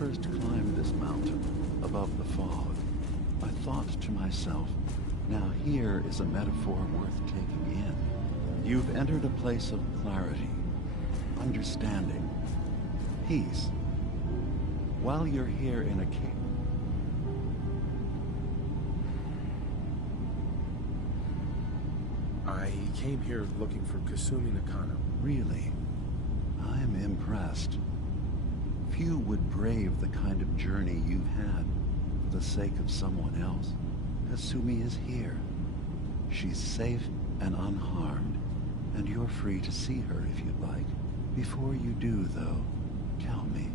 first climbed this mountain, above the fog, I thought to myself, now here is a metaphor worth taking in. You've entered a place of clarity, understanding, peace. While you're here in a cave, I came here looking for Kasumi Nakano. really, I'm impressed. Few would brave the kind of journey you've had for the sake of someone else. Kasumi is here. She's safe and unharmed, and you're free to see her if you'd like. Before you do, though, tell me,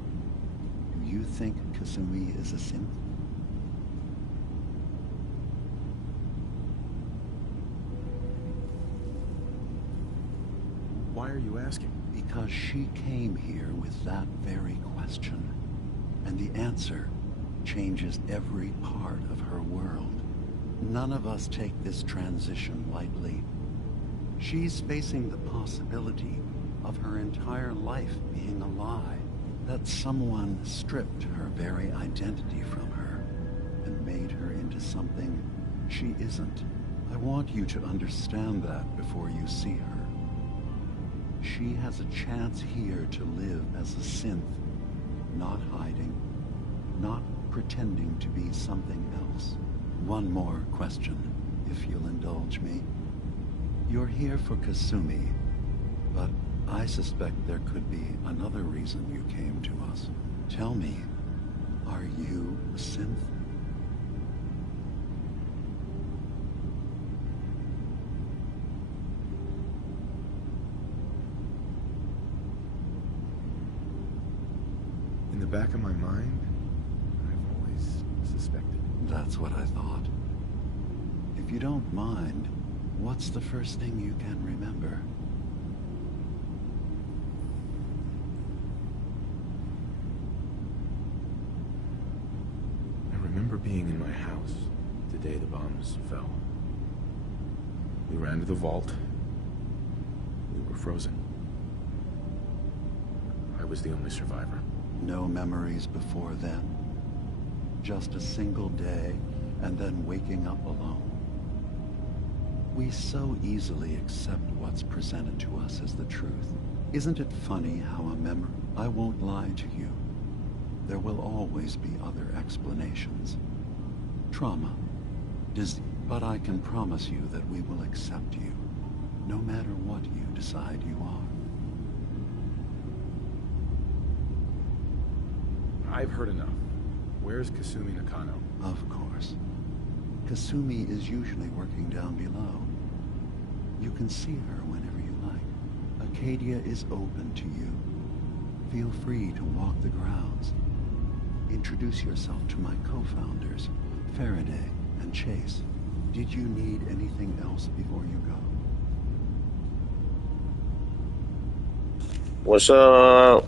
do you think Kasumi is a synth? Why are you asking? Because she came here with that very question, and the answer changes every part of her world. None of us take this transition lightly. She's facing the possibility of her entire life being a lie, that someone stripped her very identity from her and made her into something she isn't. I want you to understand that before you see her. She has a chance here to live as a synth, not hiding, not pretending to be something else. One more question, if you'll indulge me. You're here for Kasumi, but I suspect there could be another reason you came to us. Tell me, are you a synth? In the back of my mind, I've always suspected. That's what I thought. If you don't mind, what's the first thing you can remember? I remember being in my house the day the bombs fell. We ran to the vault. We were frozen. I was the only survivor. No memories before then? Just a single day, and then waking up alone? We so easily accept what's presented to us as the truth. Isn't it funny how a memory... I won't lie to you. There will always be other explanations. Trauma. But I can promise you that we will accept you, no matter what you decide you are. I've heard enough. Where's Kasumi Nakano? Of course. Kasumi is usually working down below. You can see her whenever you like. Acadia is open to you. Feel free to walk the grounds. Introduce yourself to my co-founders, Faraday and Chase. Did you need anything else before you go? What's up?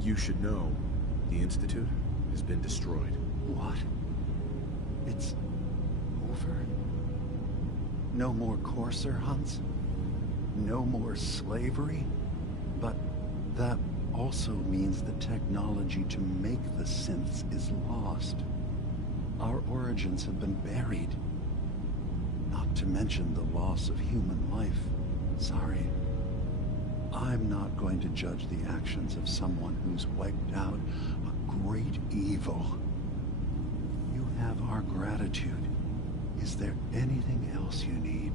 You should know, the Institute has been destroyed. What? It's over? No more courser hunts? No more slavery? But that also means the technology to make the synths is lost. Our origins have been buried. Not to mention the loss of human life. Sorry. I'm not going to judge the actions of someone who's wiped out a great evil. You have our gratitude. Is there anything else you need?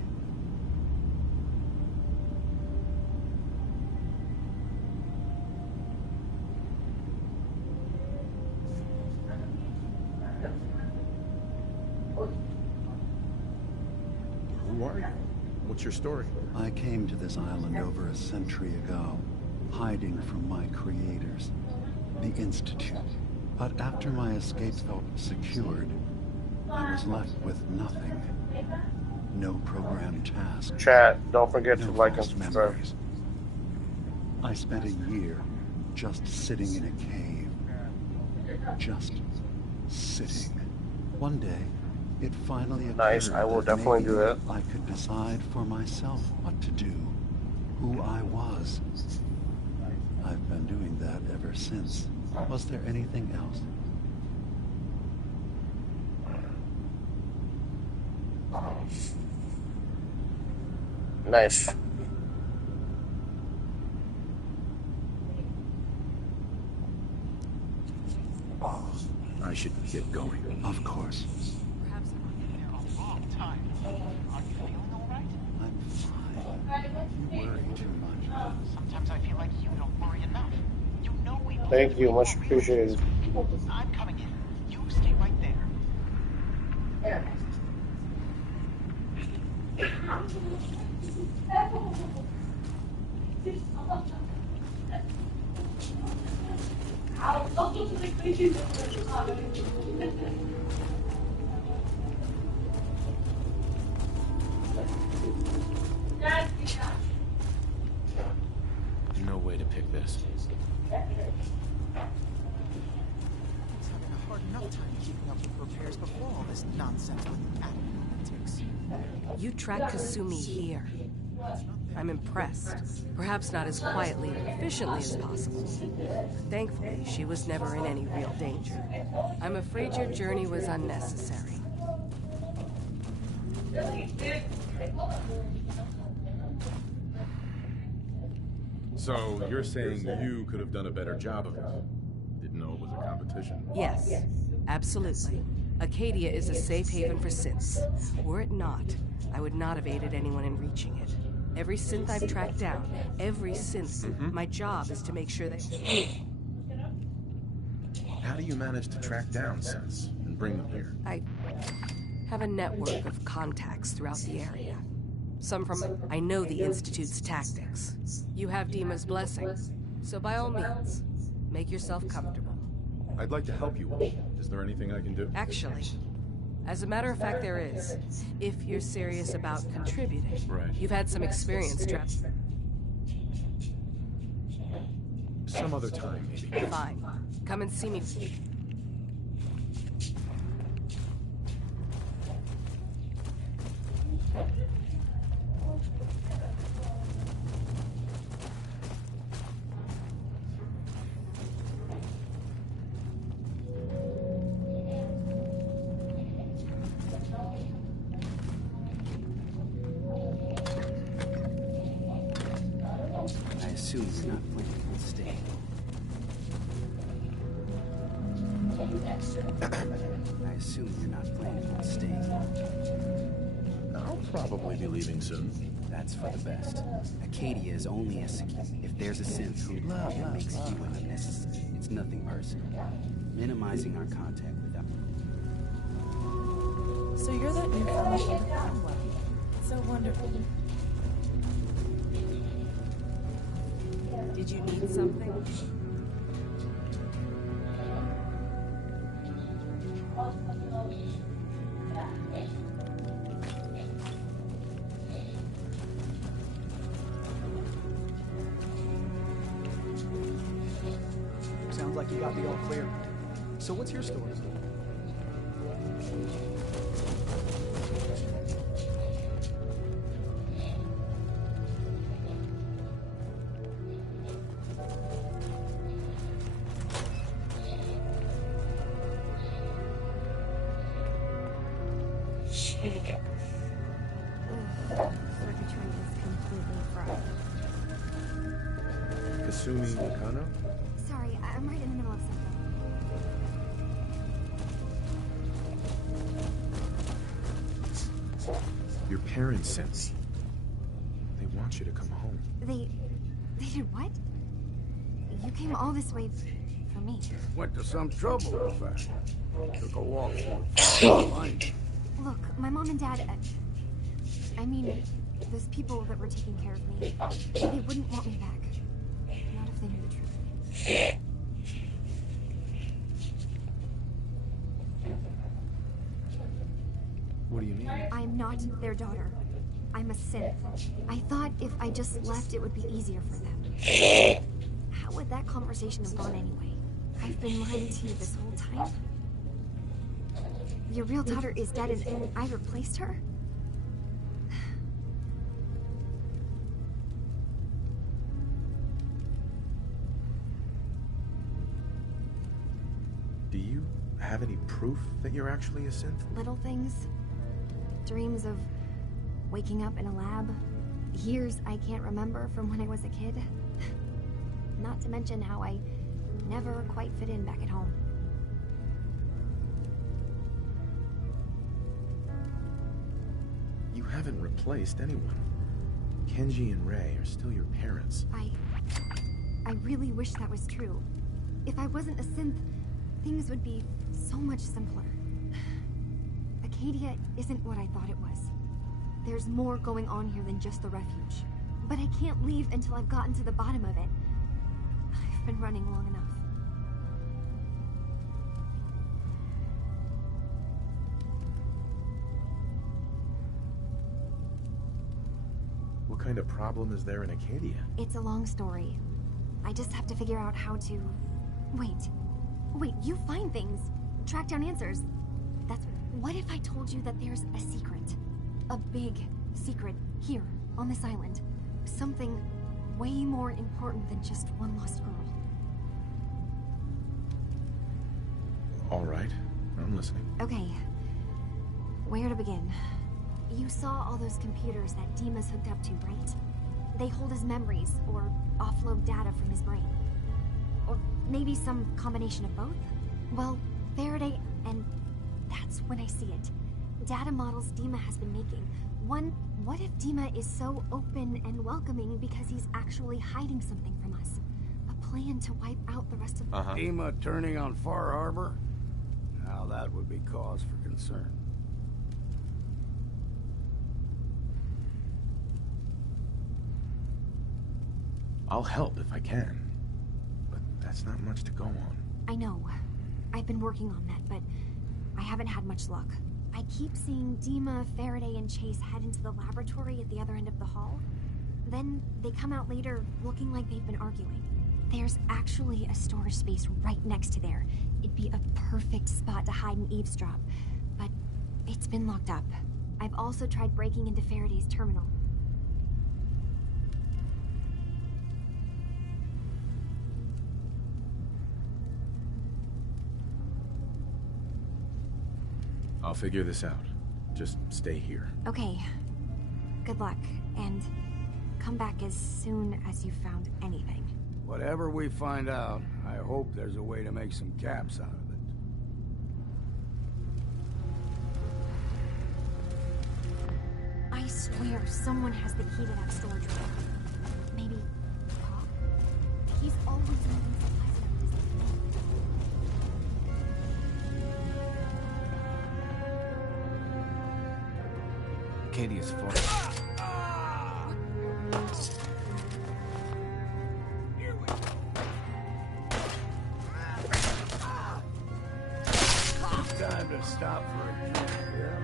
Who are you? What's your story? I came to this island over a century ago, hiding from my creators, the Institute. But after my escape felt secured, I was left with nothing. No programmed task. Chat, don't forget to No like and false subscribe. memories. I spent a year just sitting in a cave. Just sitting. One day, It finally occurred Nice, I will that definitely do maybe that. I could decide for myself what to do, who I was. I've been doing that ever since. Was there anything else? Nice. I should get going. Of course. Perhaps I've been there a long time. Are you feeling all right? I'm fine. You worry too much. Sometimes I feel like you don't worry enough. You know we both Thank you, much really- appreciated. I'm coming in. You stay right there. No way to pick this. I was having a hard enough time keeping up with repairs before all this nonsense with analytics. You tracked Kasumi here. I'm impressed. Perhaps not as quietly and efficiently as possible. Thankfully, she was never in any real danger. I'm afraid your journey was unnecessary. So, you're saying you could have done a better job of it? Didn't know it was a competition? Yes, absolutely. Acadia is a safe haven for synths. Were it not, I would not have aided anyone in reaching it. Every synth I've tracked down, every synth, my job is to make sure they... How do you manage to track down synths and bring them here? I have a network of contacts throughout the area. Some from... I know the Institute's tactics. You have Dima's blessing, so by all means, make yourself comfortable. I'd like to help you all. Is there anything I can do? Actually, as a matter of fact, there is. If you're serious about contributing. Right. You've had some experience Some other time, maybe. Fine. Come and see me. I assume you're not planning on staying. I assume you're not planning on staying. I'll probably be leaving soon. That's for the best. Acadia is only as secure. If there's a synth who makes you unnecessary, it's nothing personal. Minimizing our contact without... So you're that new fellow from Cromwell. So wonderful. Did you need something? Sounds like you got the all clear. So what's your story? Circuitry is completely fried. Kasumi Nakano? Sorry, I'm right in the middle of something. Your parents sent me. They want you to come home. They did what? You came all this way for me. Went to some trouble, in fact. Took a walk through the forest. Look, my mom and dad, I mean, those people that were taking care of me, they wouldn't want me back. Not if they knew the truth. What do you mean? I'm not their daughter. I'm a synth. I thought if I just left, it would be easier for them. How would that conversation have gone anyway? I've been lying to you this whole time. Your real daughter is dead and I replaced her? Do you have any proof that you're actually a synth? Little things. Dreams of waking up in a lab. Years I can't remember from when I was a kid. Not to mention how I never quite fit in back at home. You haven't replaced anyone. Kenji and Rei are still your parents. I really wish that was true. If I wasn't a synth, things would be so much simpler. Acadia isn't what I thought it was. There's more going on here than just the refuge. But I can't leave until I've gotten to the bottom of it. I've been running long enough. What kind of problem is there in Acadia? It's a long story. I just have to figure out how to... Wait, you find things. Track down answers. What if I told you that there's a secret? A big secret here, on this island. Something way more important than just one lost girl. All right, I'm listening. Okay. Where to begin? You saw all those computers that Dima's hooked up to, right? They hold his memories, or offload data from his brain. Or maybe some combination of both? Well, Faraday, and that's when I see it. Data models Dima has been making. What if Dima is so open and welcoming because he's actually hiding something from us? A plan to wipe out the rest of the... Dima turning on Far Harbor? Now that would be cause for concern. I'll help if I can. But that's not much to go on. I know. I've been working on that, but I haven't had much luck. I keep seeing Dima, Faraday, and Chase head into the laboratory at the other end of the hall. Then they come out later looking like they've been arguing. There's actually a storage space right next to there. It'd be a perfect spot to hide and eavesdrop. But it's been locked up. I've also tried breaking into Faraday's terminal. I'll figure this out. Just stay here. Okay. Good luck, and come back as soon as you've found anything. Whatever we find out, I hope there's a way to make some caps out of it. I swear someone has the key to that storage room. Maybe Pop? He's always moving supplies around, Acadia's fault. Time to stop for a drink, yeah?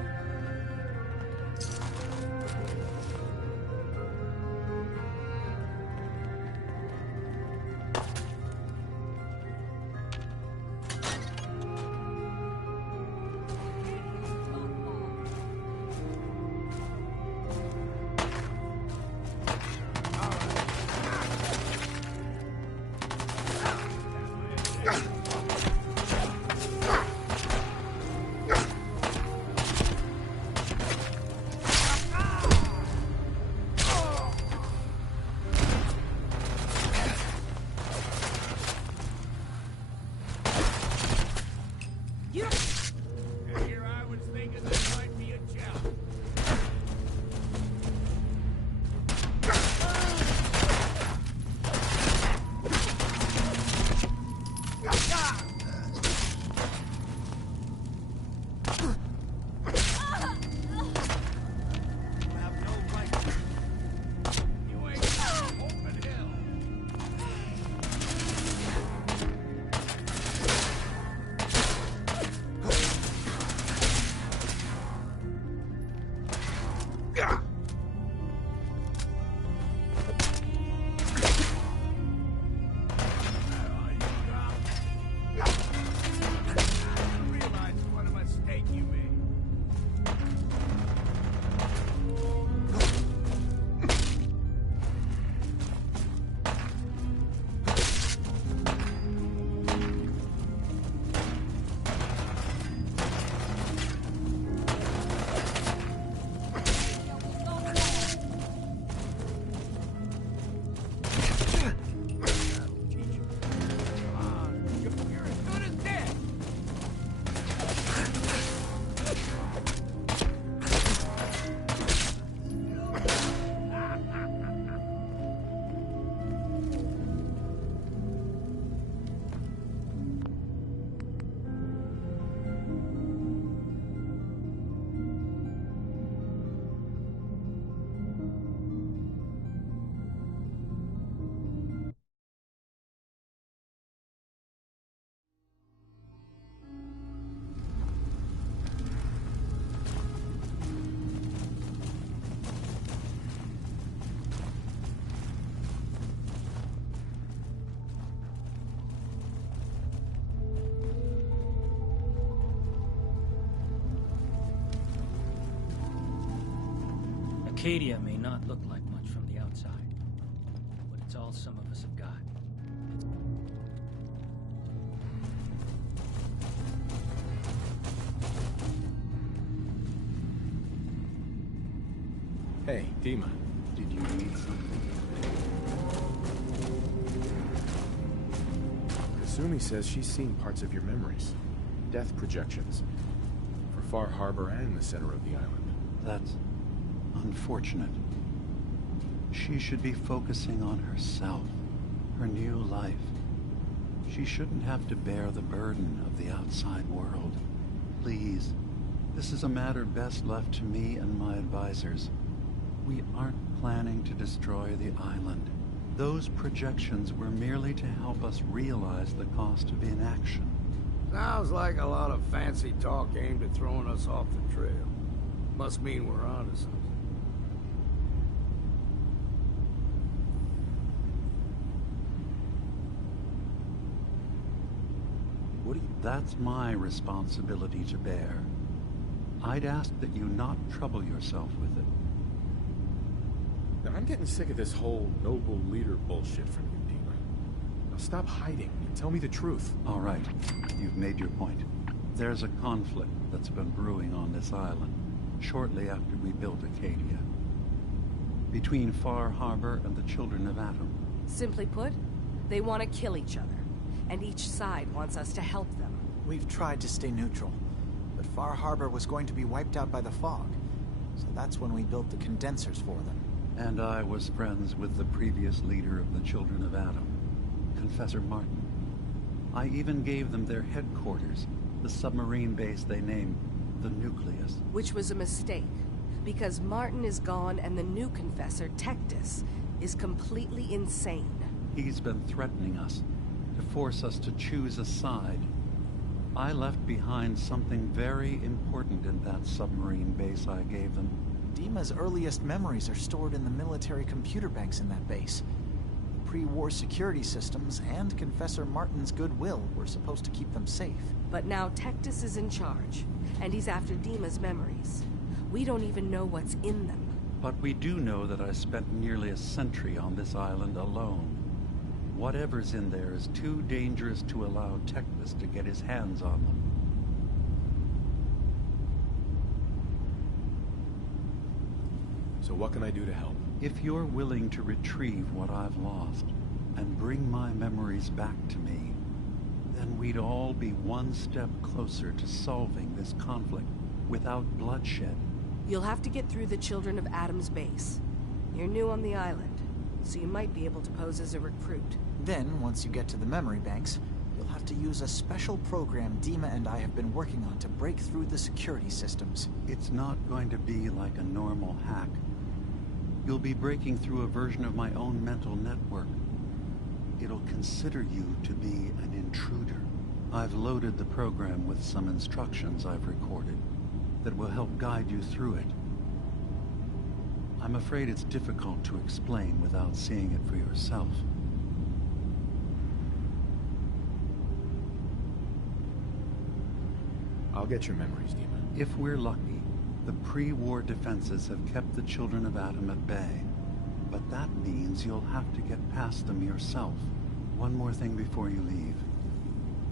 Acadia may not look like much from the outside, but it's all some of us have got. Hey, Dima. Did you need something? Kasumi says she's seen parts of your memories. Death projections. For Far Harbor and the center of the island. That's unfortunate. She should be focusing on herself, her new life. She shouldn't have to bear the burden of the outside world. Please, this is a matter best left to me and my advisors. We aren't planning to destroy the island. Those projections were merely to help us realize the cost of inaction. Sounds like a lot of fancy talk aimed at throwing us off the trail. Must mean we're onto something. What do you... That's my responsibility to bear. I'd ask that you not trouble yourself with it. Now, I'm getting sick of this whole noble leader bullshit from you, Dima. Now stop hiding and tell me the truth. All right, you've made your point. There's a conflict that's been brewing on this island shortly after we built Acadia. Between Far Harbor and the Children of Atom. Simply put, they want to kill each other, and each side wants us to help them. We've tried to stay neutral, but Far Harbor was going to be wiped out by the fog, so that's when we built the condensers for them. And I was friends with the previous leader of the Children of Atom, Confessor Martin. I even gave them their headquarters, the submarine base they named the Nucleus. Which was a mistake, because Martin is gone and the new Confessor, Tectus, is completely insane. He's been threatening us, to force us to choose a side. I left behind something very important in that submarine base I gave them. Dima's earliest memories are stored in the military computer banks in that base. The pre-war security systems and Confessor Martin's goodwill were supposed to keep them safe. But now Tectus is in charge, and he's after Dima's memories. We don't even know what's in them. But we do know that I spent nearly a century on this island alone. Whatever's in there is too dangerous to allow Tectus to get his hands on them. So what can I do to help? If you're willing to retrieve what I've lost and bring my memories back to me, then we'd all be one step closer to solving this conflict without bloodshed. You'll have to get through the Children of Atom's base. You're new on the island, so you might be able to pose as a recruit. Then, once you get to the memory banks, you'll have to use a special program Dima and I have been working on to break through the security systems. It's not going to be like a normal hack. You'll be breaking through a version of my own mental network. It'll consider you to be an intruder. I've loaded the program with some instructions I've recorded that will help guide you through it. I'm afraid it's difficult to explain without seeing it for yourself. I'll get your memories, Dima. If we're lucky, the pre-war defenses have kept the Children of Atom at bay. But that means you'll have to get past them yourself. One more thing before you leave.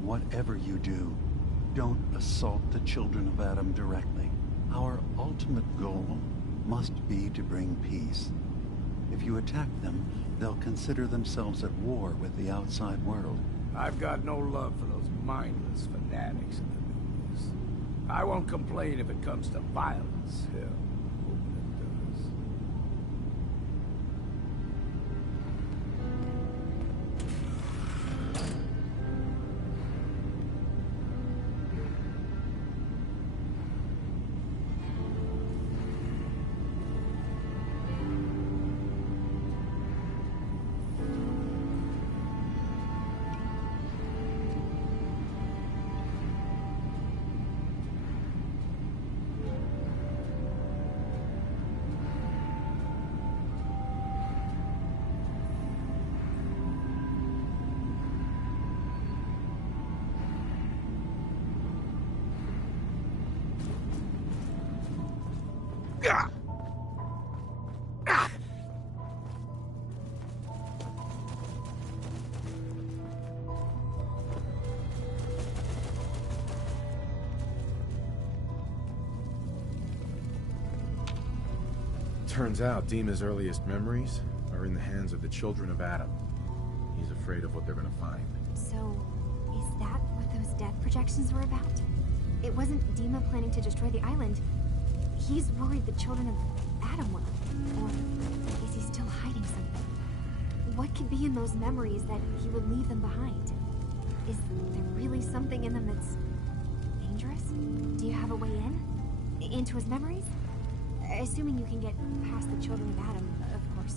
Whatever you do, don't assault the Children of Atom directly. Our ultimate goal must be to bring peace. If you attack them, they'll consider themselves at war with the outside world. I've got no love for those mindless fanatics in the news. I won't complain if it comes to violence. Hell, hoping it does. Turns out Dima's earliest memories are in the hands of the children of Adam. He's afraid of what they're gonna find. So, is that what those death projections were about? It wasn't Dima planning to destroy the island. He's worried the children of Adam will. Or is he still hiding something? What could be in those memories that he would leave them behind? Is there really something in them that's dangerous? Do you have a way in? Into his memories? Assuming you can get past the children of Adam, of course.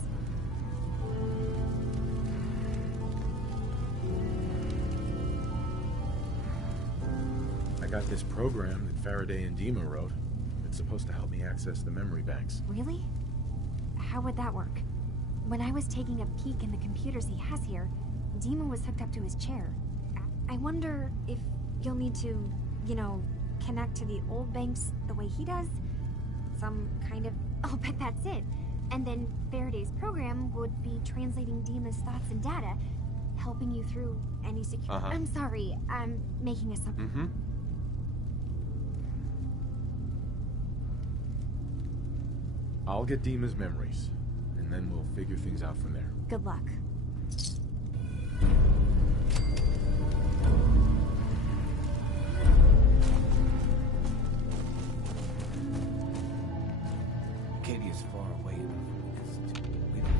I got this program that Faraday and Dima wrote. It's supposed to help me access the memory banks. Really? How would that work? When I was taking a peek in the computers he has here, Dima was hooked up to his chair. I wonder if you'll need to, you know, connect to the old banks the way he does? Some kind of... I'll bet that's it. And then Faraday's program would be translating Dima's thoughts and data, helping you through any security... I'm sorry, I'm making assumptions. I'll get Dima's memories, and then we'll figure things out from there. Good luck. Acadia's far away enough because we don't.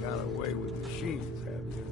Got away with machines, have you?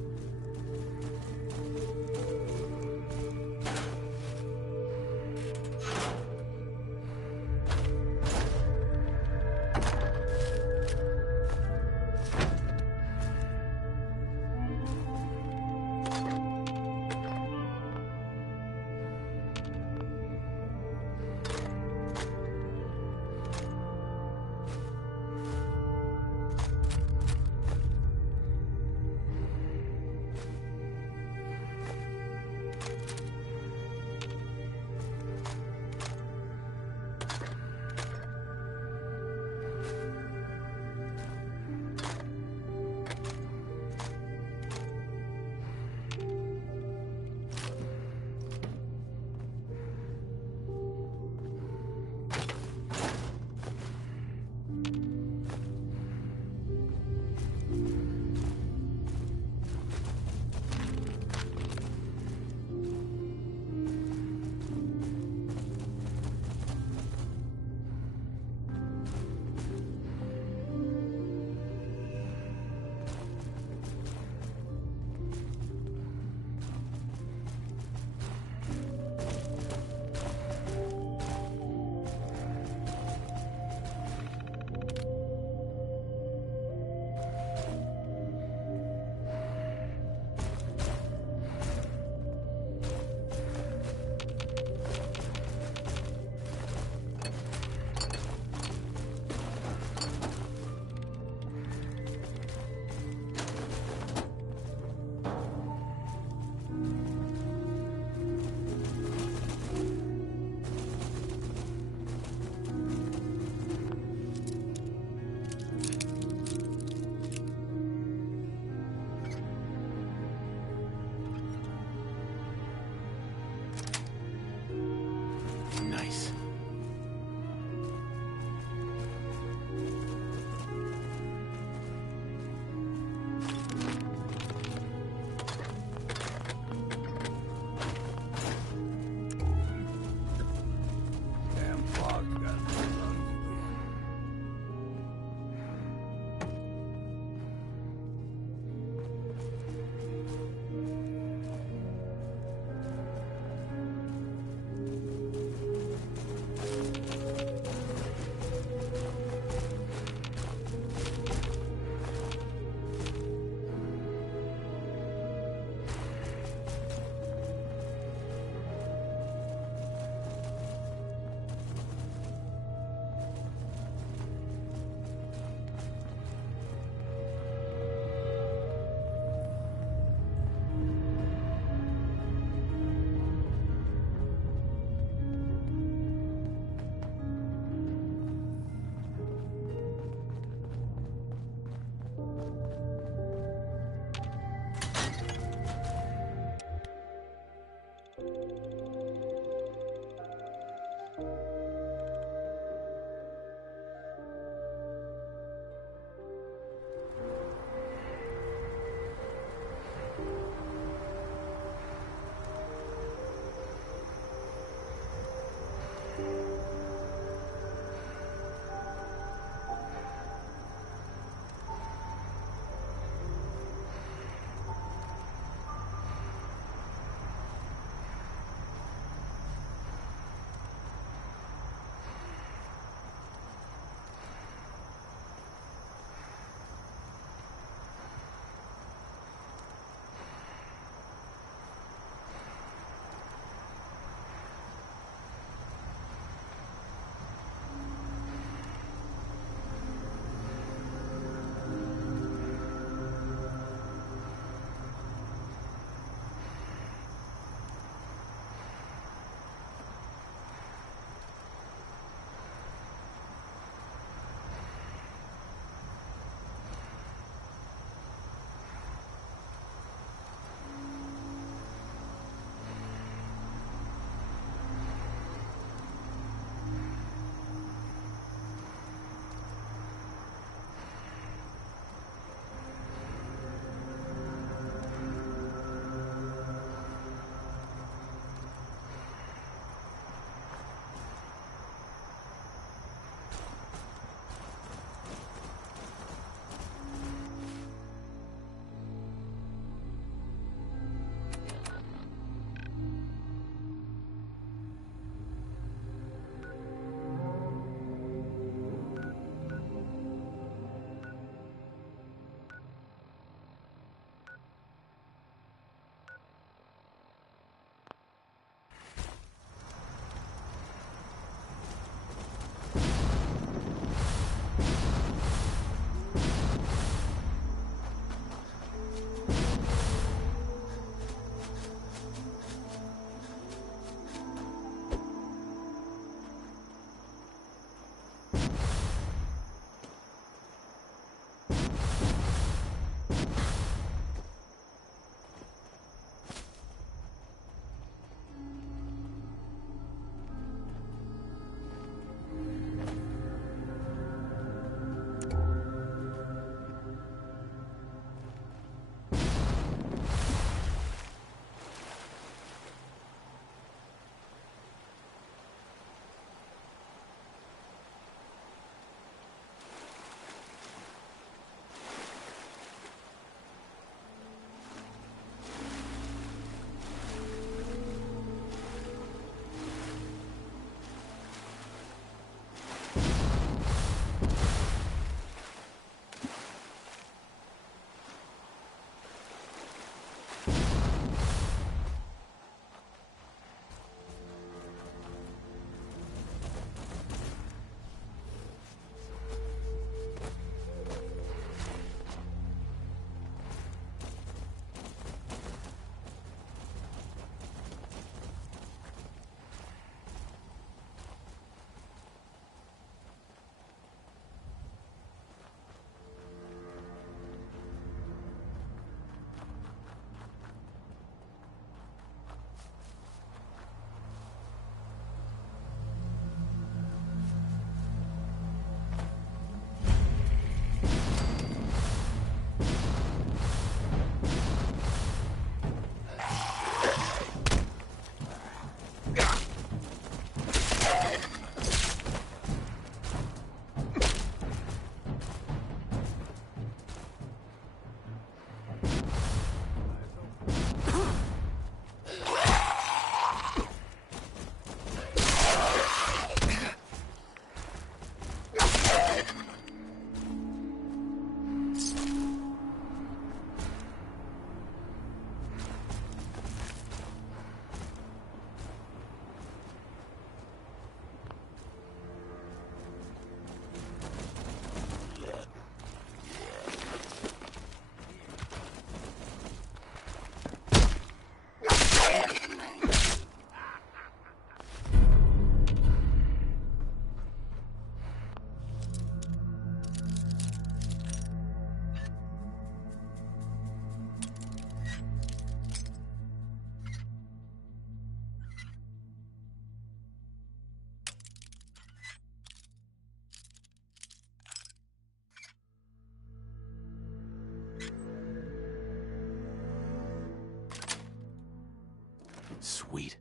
Sweet.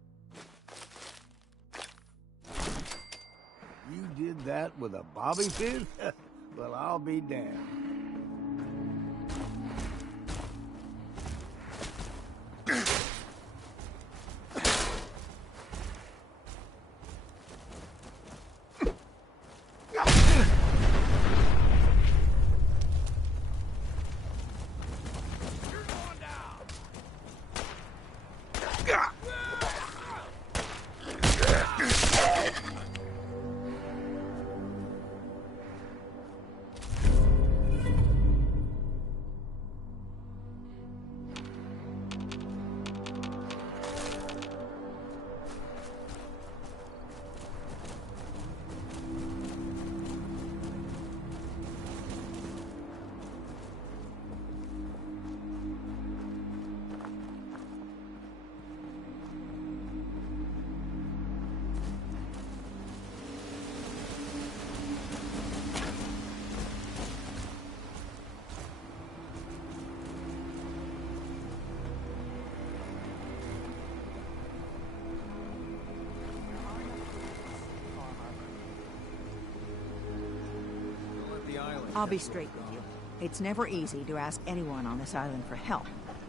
You did that with a bobby pin? Well, I'll be damned. I'll be straight with you. It's never easy to ask anyone on this island for help,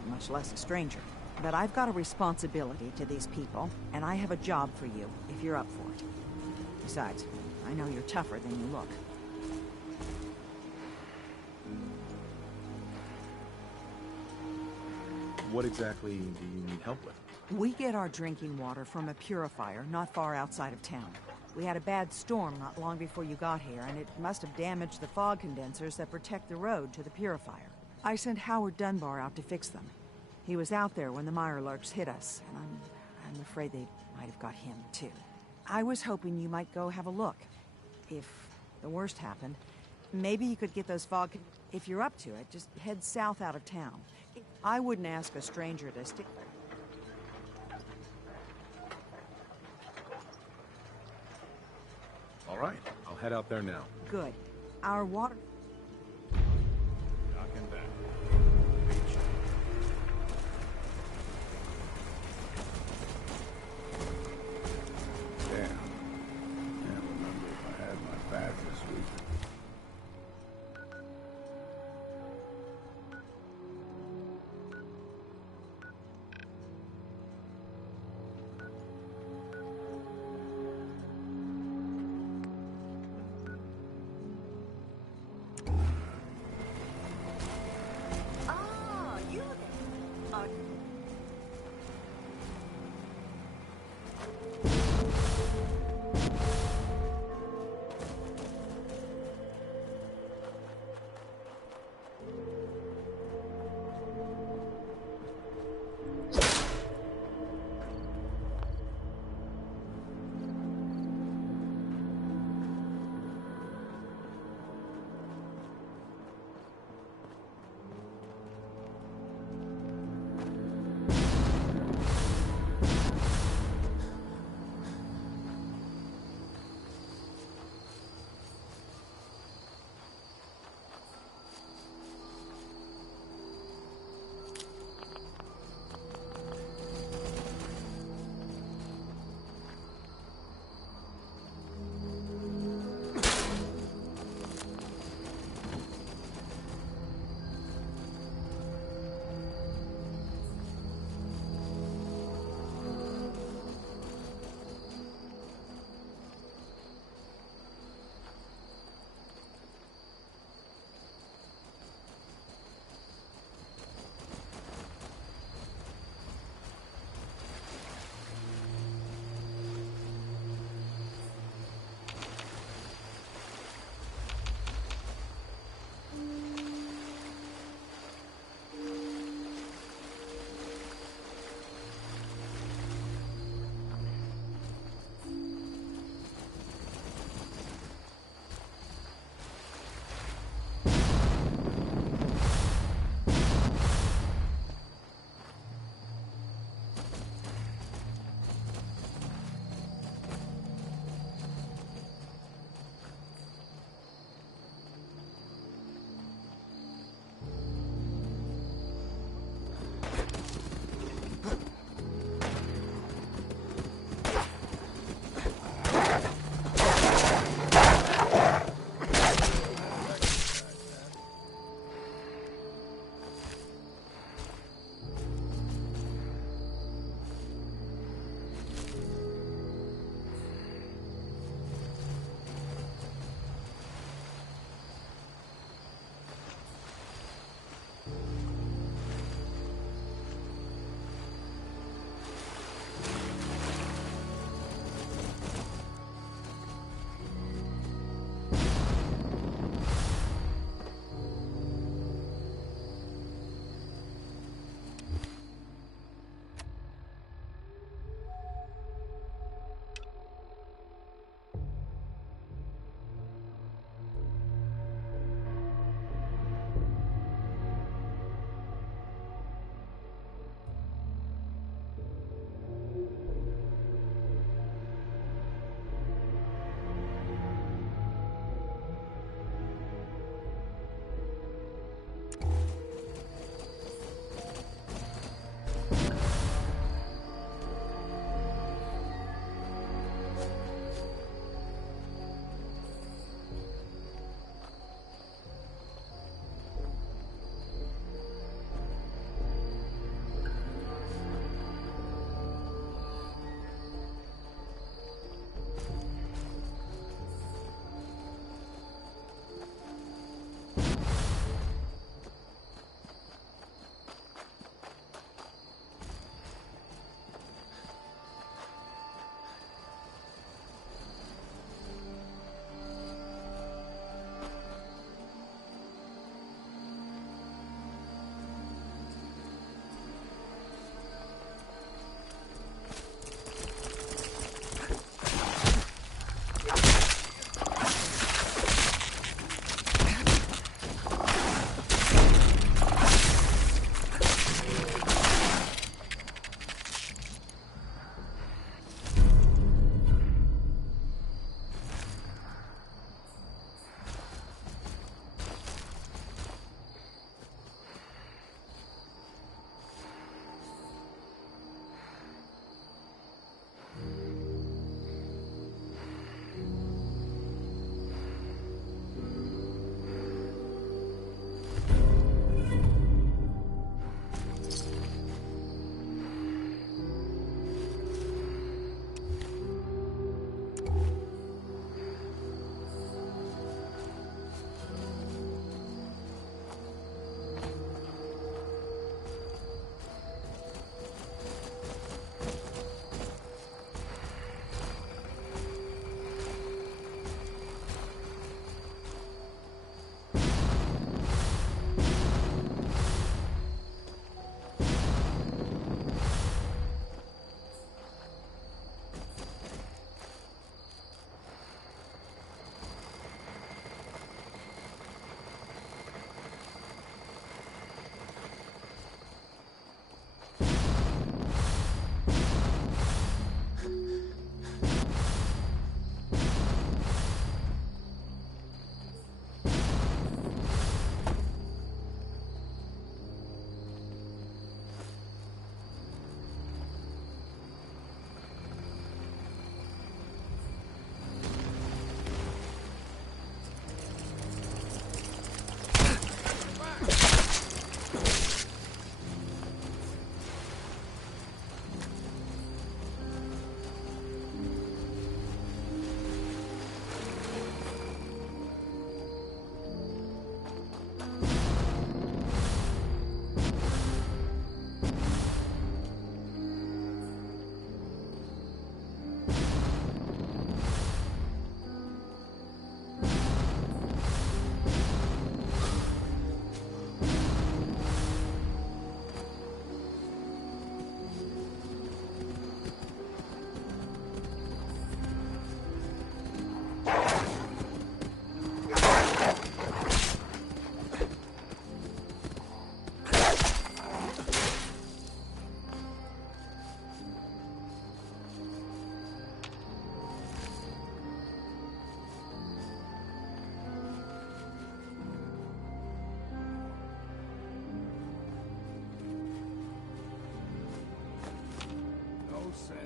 much less a stranger. But I've got a responsibility to these people, and I have a job for you, if you're up for it. Besides, I know you're tougher than you look. What exactly do you need help with? We get our drinking water from a purifier not far outside of town. We had a bad storm not long before you got here, and it must have damaged the fog condensers that protect the road to the purifier. I sent Howard Dunbar out to fix them. He was out there when the Mirelurks hit us, and I'm afraid they might have got him, too. I was hoping you might go have a look. If the worst happened, maybe you could get those fog... If you're up to it, just head south out of town. I wouldn't ask a stranger to stick... All right, I'll head out there now. Good. Our water... Knocking back. Damn. Can't remember if I had my bath this week.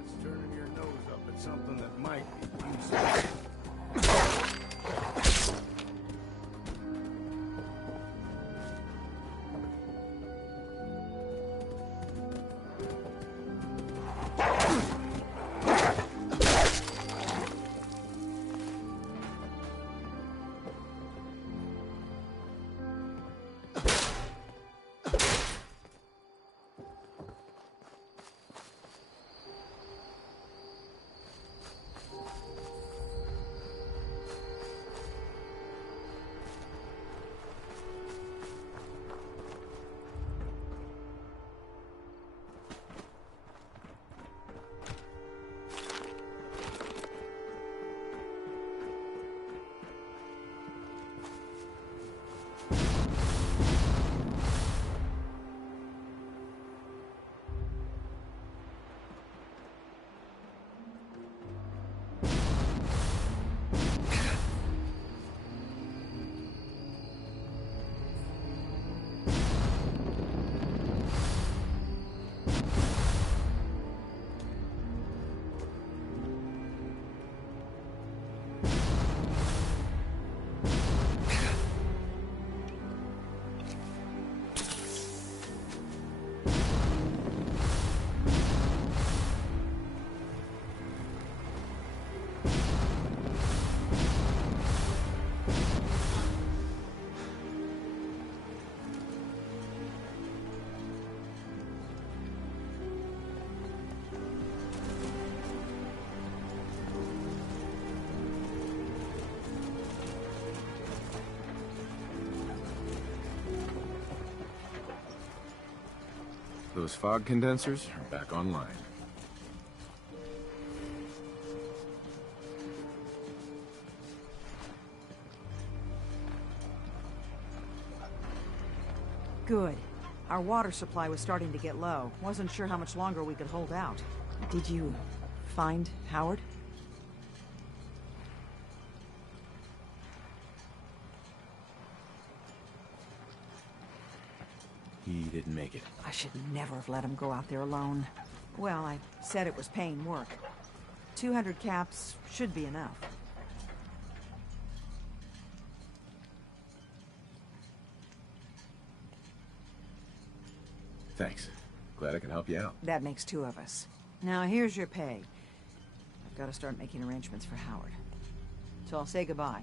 against turning your nose up at something that might be useful. Those fog condensers are back online. Good. Our water supply was starting to get low. Wasn't sure how much longer we could hold out. Did you find Howard? He didn't make it. I should never have let him go out there alone. Well, I said it was paying work. 200 caps should be enough. Thanks. Glad I can help you out. That makes two of us. Now, here's your pay. I've got to start making arrangements for Howard. So I'll say goodbye.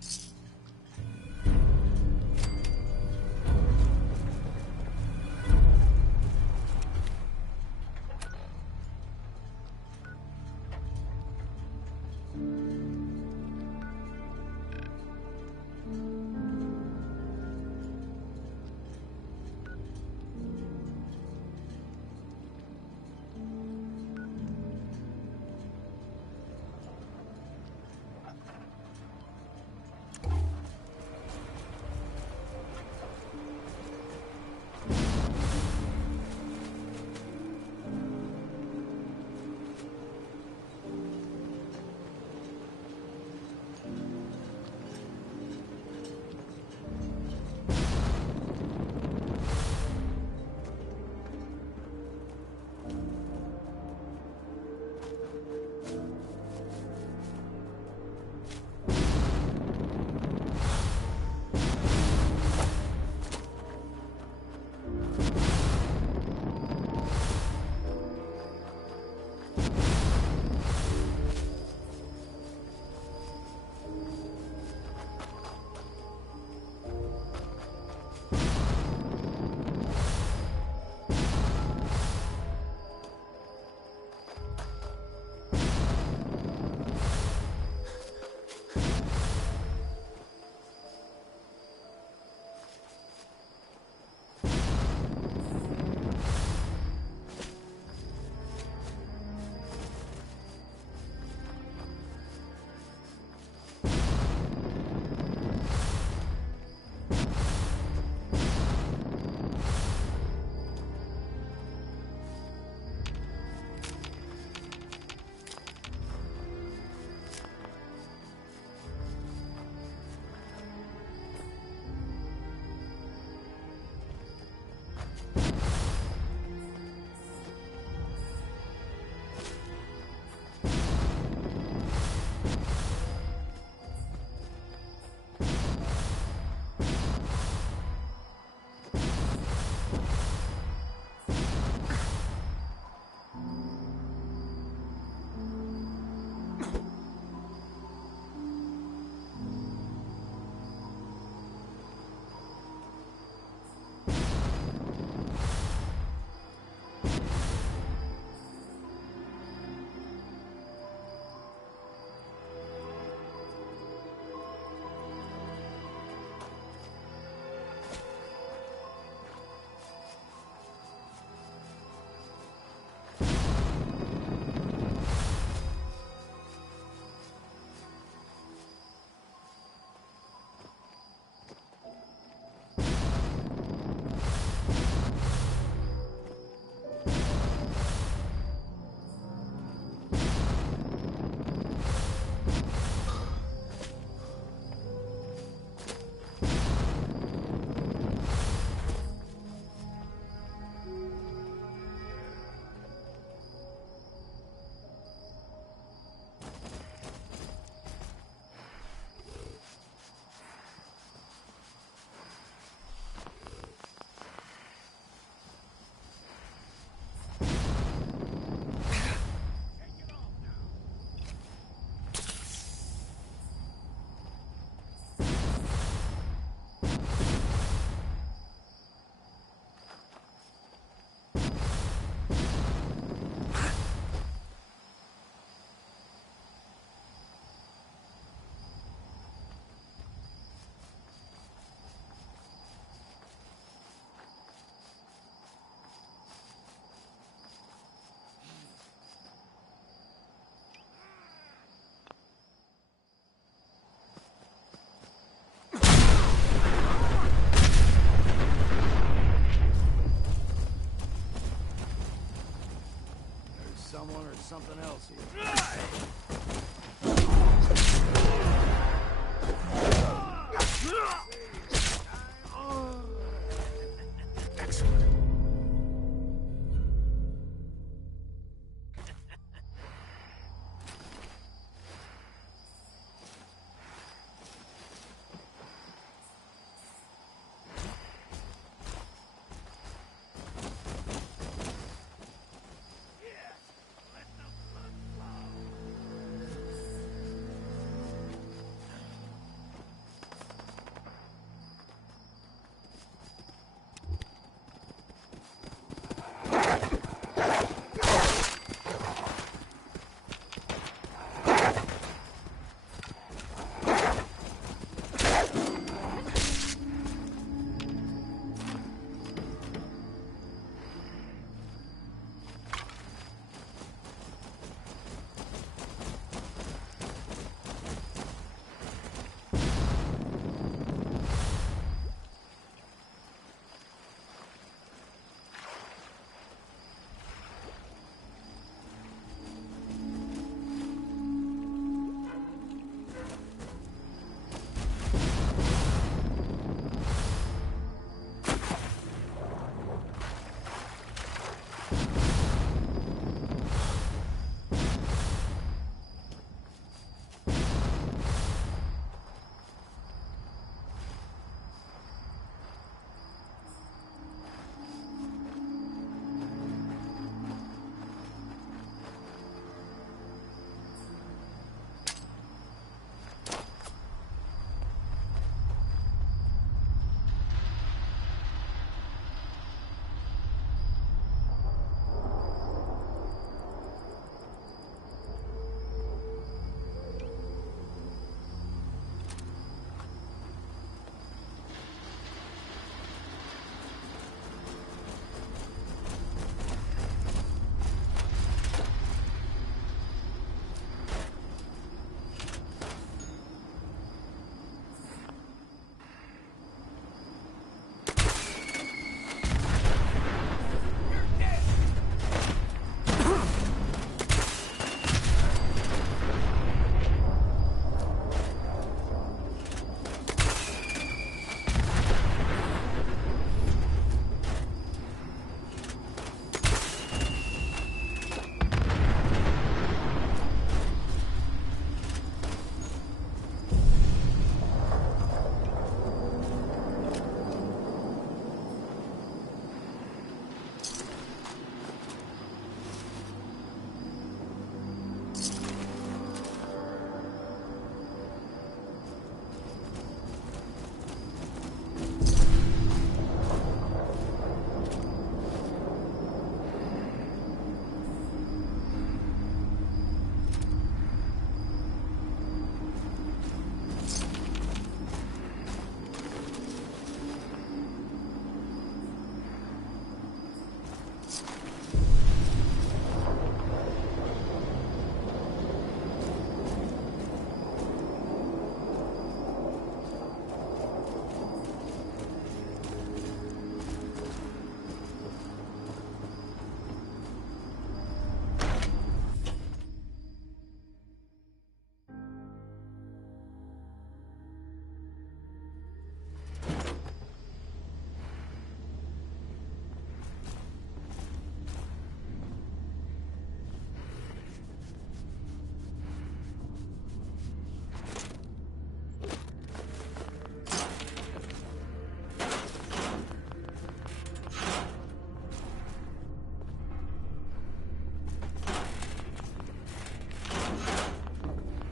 something else here.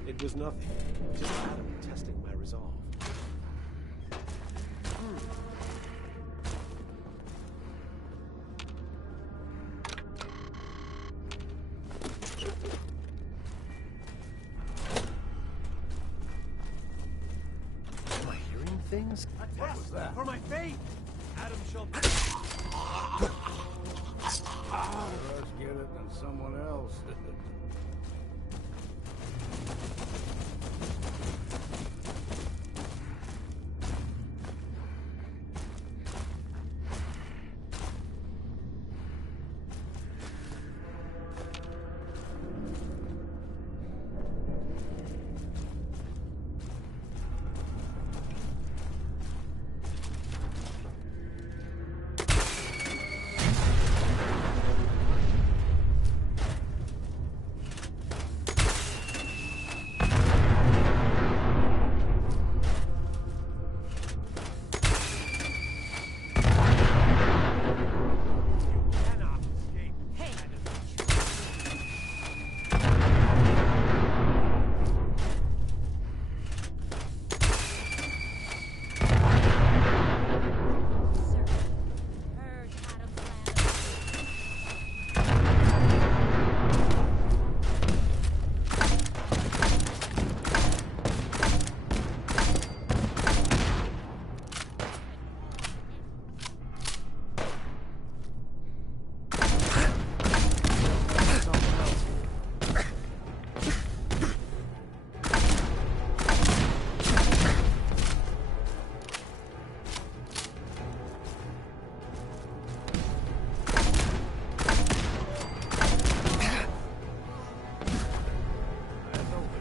It was nothing. Just Adam testing my resolve. Am I hearing things? What was that? For my fate! Adam shall... Let's get it than someone else.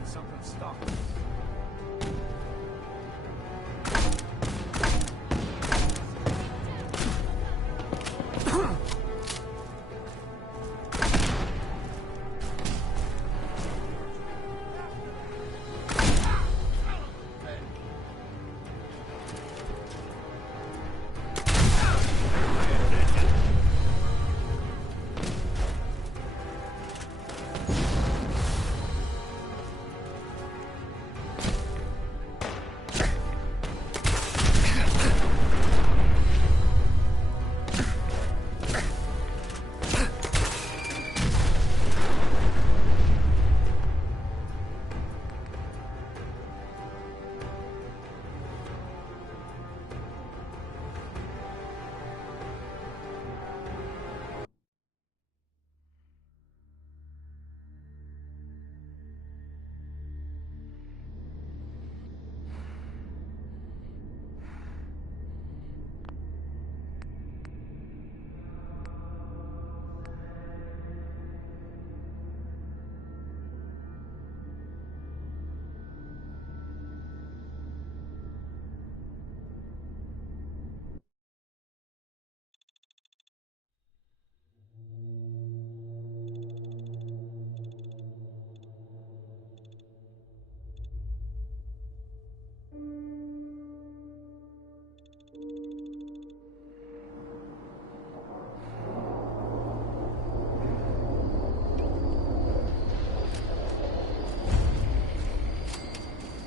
that something stalks us.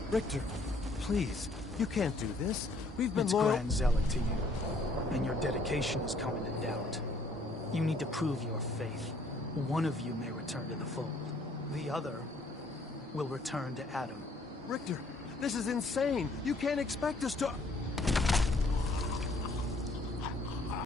Richter, please, you can't do this. We've been It's loyal. Grand Zealot to you, and your dedication is coming to doubt. You need to prove your faith. One of you may return to the fold. The other will return to Adam. Richter, this is insane. You can't expect us to...